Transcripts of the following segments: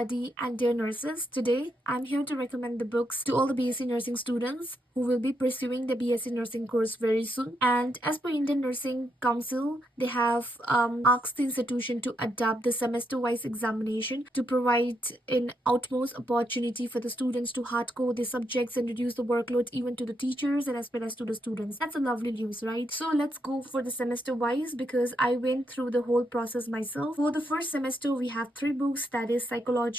everybody and dear nurses. Today, I'm here to recommend the books to all the BSc nursing students who will be pursuing the BSc nursing course very soon. And as per Indian Nursing Council, they have asked the institution to adapt the semester-wise examination to provide an utmost opportunity for the students to hardcore the subjects and reduce the workload even to the teachers and as well as to the students. That's a lovely news, right? So let's go for the semester-wise because I went through the whole process myself. For the first semester, we have three books, that is psychology,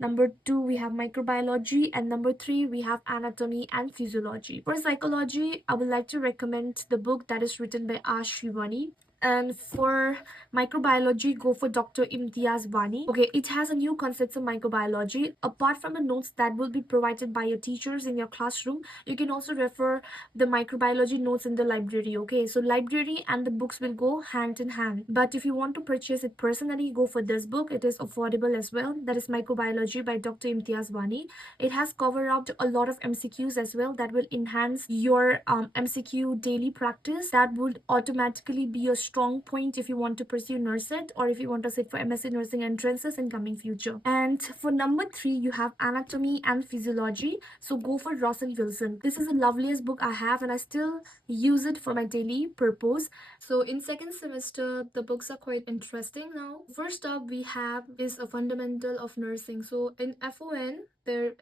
number two we have microbiology, and number three we have anatomy and physiology. For psychology, I would like to recommend the book that is written by Ash Shivani. And for microbiology, go for Dr. Imtiaz Bani. Okay, it has a new concepts of microbiology. Apart from the notes that will be provided by your teachers in your classroom, you can also refer the microbiology notes in the library. Okay, so library and the books will go hand in hand. But if you want to purchase it personally, go for this book. It is affordable as well. That is Microbiology by Dr. Imtiaz Bani. It has covered up a lot of MCQs as well that will enhance your MCQ daily practice. That would automatically be a strong point if you want to pursue nurset or if you want to sit for MSc nursing entrances in coming future. And for number three, you have anatomy and physiology. So go for Russell Wilson. This is the loveliest book I have and I still use it for my daily purpose. So in second semester, the books are quite interesting now. First up we have is a fundamental of nursing. So in FON, there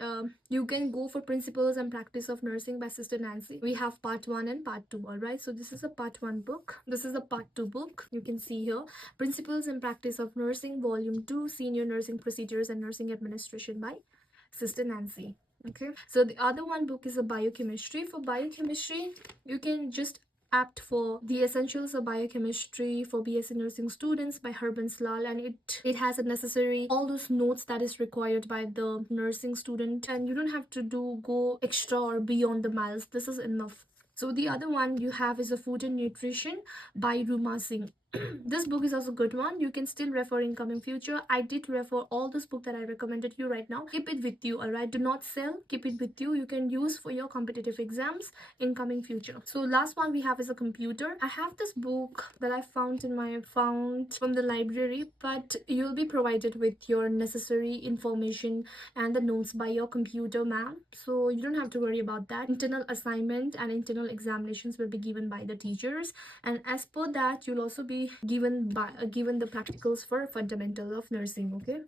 you can go for principles and practice of nursing by Sister Nancy. We have part 1 and part 2. All right, so this is a part 1 book, this is a part 2 book. You can see here Principles and Practice of Nursing, volume 2, Senior Nursing Procedures and Nursing Administration by Sister Nancy. Okay, so the other one book is a biochemistry. For biochemistry, you can just apt for the essentials of biochemistry for BSc nursing students by Harbans Lal, and it has a necessary all those notes that is required by the nursing student, and you don't have to go extra or beyond the miles. This is enough. So the other one you have is a Food and Nutrition by Ruma Singh. This book is also a good one. You can still refer in coming future. I did refer all this book that I recommended you right now. Keep it with you, all right? Do not sell. Keep it with you. You can use for your competitive exams in coming future. So last one we have is a computer. I have this book that I found from the library, but you'll be provided with your necessary information and the notes by your computer ma'am, so you don't have to worry about that. Internal assignment and internal examinations will be given by the teachers, and as per that you'll also be given the practicals for fundamental of nursing. Okay,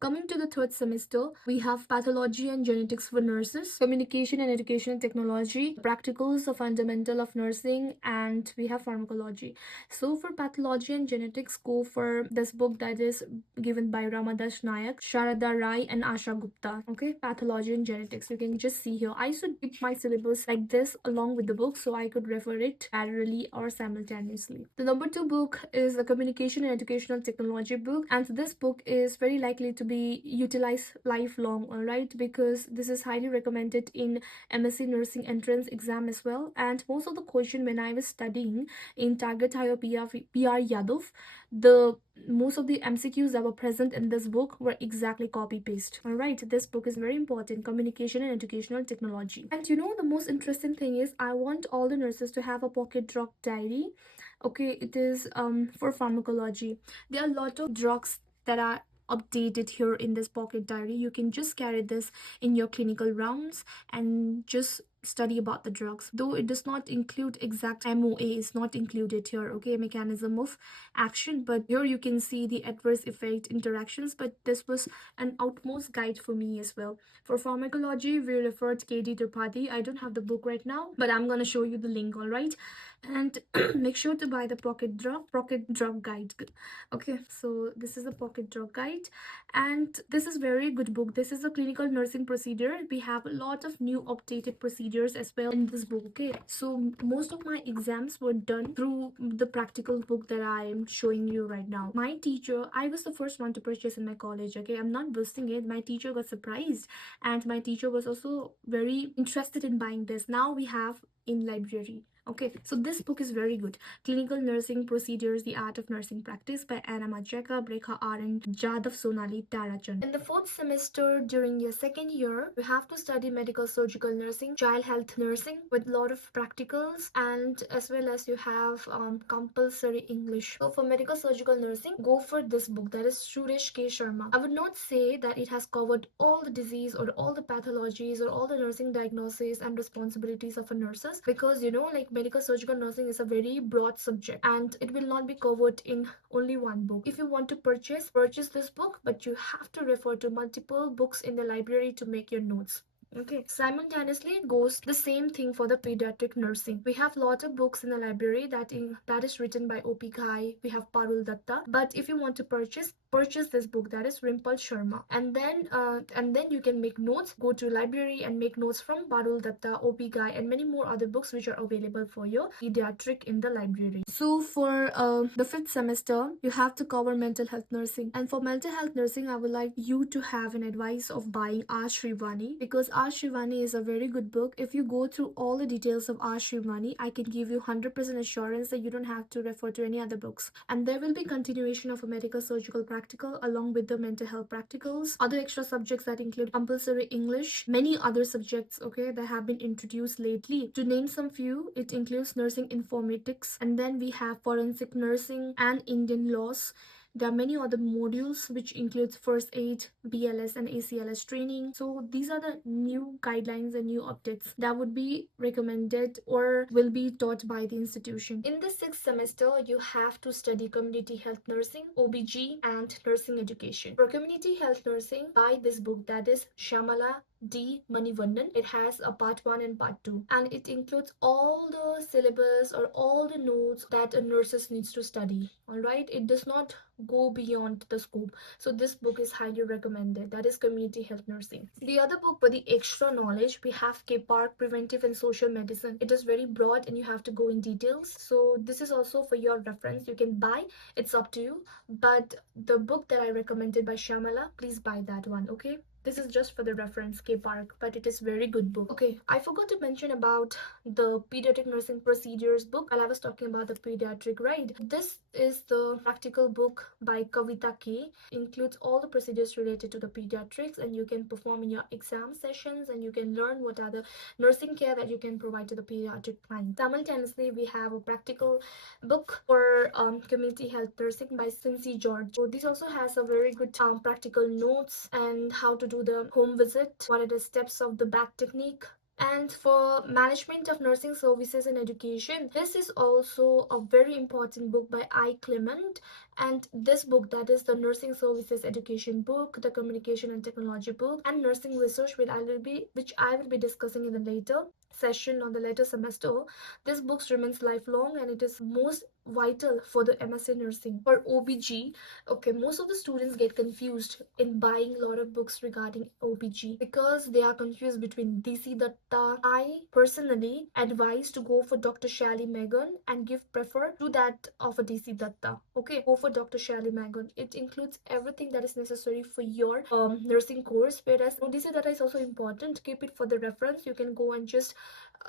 coming to the third semester, we have pathology and genetics for nurses, communication and education technology, practicals of fundamental of nursing, and we have pharmacology. So for pathology and genetics, go for this book that is given by Ramadash Nayak, Sharada Rai, and Asha Gupta. Okay, pathology and genetics. You can just see here. I should keep my syllabus like this along with the book so I could refer it parallelly or simultaneously. The number two book is a communication and educational technology book, and this book is very likely to be utilized lifelong, all right, because this is highly recommended in MSc nursing entrance exam as well. And most of the question when I was studying in Target High or PR Yadav, the most of the MCQs that were present in this book were exactly copy paste. All right, this book is very important, communication and educational technology. And you know the most interesting thing is I want all the nurses to have a pocket drug diary. Okay, it is for pharmacology. There are a lot of drugs that are updated here in this pocket diary. You can just carry this in your clinical rounds and just study about the drugs, though it does not include exact MOA is not included here. Okay, mechanism of action, but here you can see the adverse effect interactions, but this was an outmost guide for me as well. For pharmacology, we referred KD Tripathi. I don't have the book right now, but I'm gonna show you the link, all right? And make sure to buy the pocket drug guide. Okay, so this is a pocket drug guide, and this is very good book. This is a clinical nursing procedure. We have a lot of new updated procedures as well in this book. Okay, so most of my exams were done through the practical book that I am showing you right now. My teacher, I was the first one to purchase in my college. Okay, I'm not boasting it. My teacher got surprised, and my teacher was also very interested in buying this. Now we have in library. Okay, so this book is very good. Clinical Nursing Procedures: The Art of Nursing Practice by Anna Majeka, Brekha R, and Jadav Sonali Tarachan. In the fourth semester, during your second year, you have to study medical surgical nursing, child health nursing with a lot of practicals, and as well as you have compulsory English. So for medical surgical nursing, go for this book, that is Suresh K. Sharma. I would not say that it has covered all the disease or all the pathologies or all the nursing diagnoses and responsibilities of a nurses, because like medical surgical nursing is a very broad subject and it will not be covered in only one book. If you want to purchase this book, but you have to refer to multiple books in the library to make your notes. Okay, simultaneously it goes the same thing for the pediatric nursing. We have lot of books in the library that is written by O.P. Ghai. We have Parul Datta. But if you want to purchase this book, that is Rimpal Sharma, and then you can make notes. Go to library and make notes from Parul Datta, O.P. Ghai, and many more other books which are available for your pediatric in the library. So for the fifth semester, you have to cover mental health nursing, and for mental health nursing, I would like you to have an advice of buying R. Shrivani, because R. Shrivani is a very good book. If you go through all the details of R. Shrivani, I can give you 100% assurance that you don't have to refer to any other books. And there will be continuation of a medical surgical practical along with the mental health practicals, other extra subjects that include compulsory English, many other subjects, okay, that have been introduced lately. To name some few, it includes nursing informatics, and then we have forensic nursing and Indian laws. There are many other modules which includes first aid, BLS and ACLS training. So these are the new guidelines and new updates that would be recommended or will be taught by the institution. In the sixth semester, you have to study community health nursing, OBG, and nursing education. For community health nursing, buy this book, that is Shamala D. Manivannan. It has a part 1 and part 2, and it includes all the syllabus or all the notes that a nurses needs to study. All right, it does not go beyond the scope. So this book is highly recommended, that is community health nursing. The other book for the extra knowledge, we have K Park Preventive and Social Medicine. It is very broad and you have to go in details, so this is also for your reference. You can buy, it's up to you, but the book that I recommended by Shamala, please buy that one. Okay, this is just for the reference, K Park, but it is very good book. Okay, I forgot to mention about the pediatric nursing procedures book while I was talking about the pediatric, right? This is the practical book by Kavita K. Includes all the procedures related to the pediatrics, and you can perform in your exam sessions, and you can learn what are the nursing care that you can provide to the pediatric client. Simultaneously, we have a practical book for community health nursing by Cincy George. So this also has a very good practical notes and how to do the home visit, what are the steps of the back technique. And for management of nursing services and education, this is also a very important book by I. Clement. And this book, that is the nursing services education book, the communication and technology book, and nursing research, which I will be discussing in the later session on the later semester. This book remains lifelong and it is most vital for the MSc nursing. For OBG, okay, most of the students get confused in buying a lot of books regarding OBG because they are confused between DC Datta. I personally advise to go for Dr. Shally Megan and give prefer to that of a DC Datta. Okay, go for Dr. Shally Megan. It includes everything that is necessary for your nursing course, whereas DC Datta is also important. Keep it for the reference. You can go and just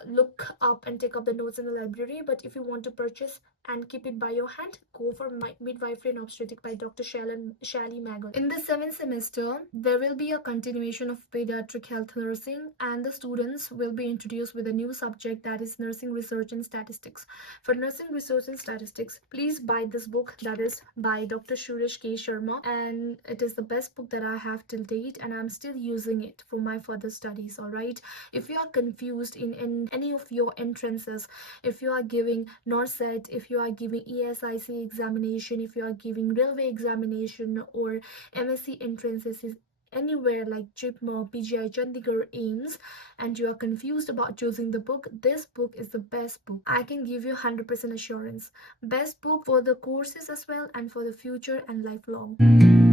look up and take up the notes in the library, but if you want to purchase and keep it by your hand, go for Midwifery and Obstetric by Dr. Shally Magon. In the 7th semester, there will be a continuation of pediatric health nursing, and the students will be introduced with a new subject, that is nursing research and statistics. For nursing research and statistics, please buy this book, that is by Dr. Suresh K. Sharma, and it is the best book that I have till date, and I'm still using it for my further studies. All right, if you are confused in any of your entrances, if you are giving NORCET, if you are giving ESIC examination, if you are giving railway examination, or MSc entrances is anywhere like JIPMER, PGI Chandigarh, AIMS, and you are confused about choosing the book, this book is the best book. I can give you 100% assurance. Best book for the courses as well and for the future and lifelong.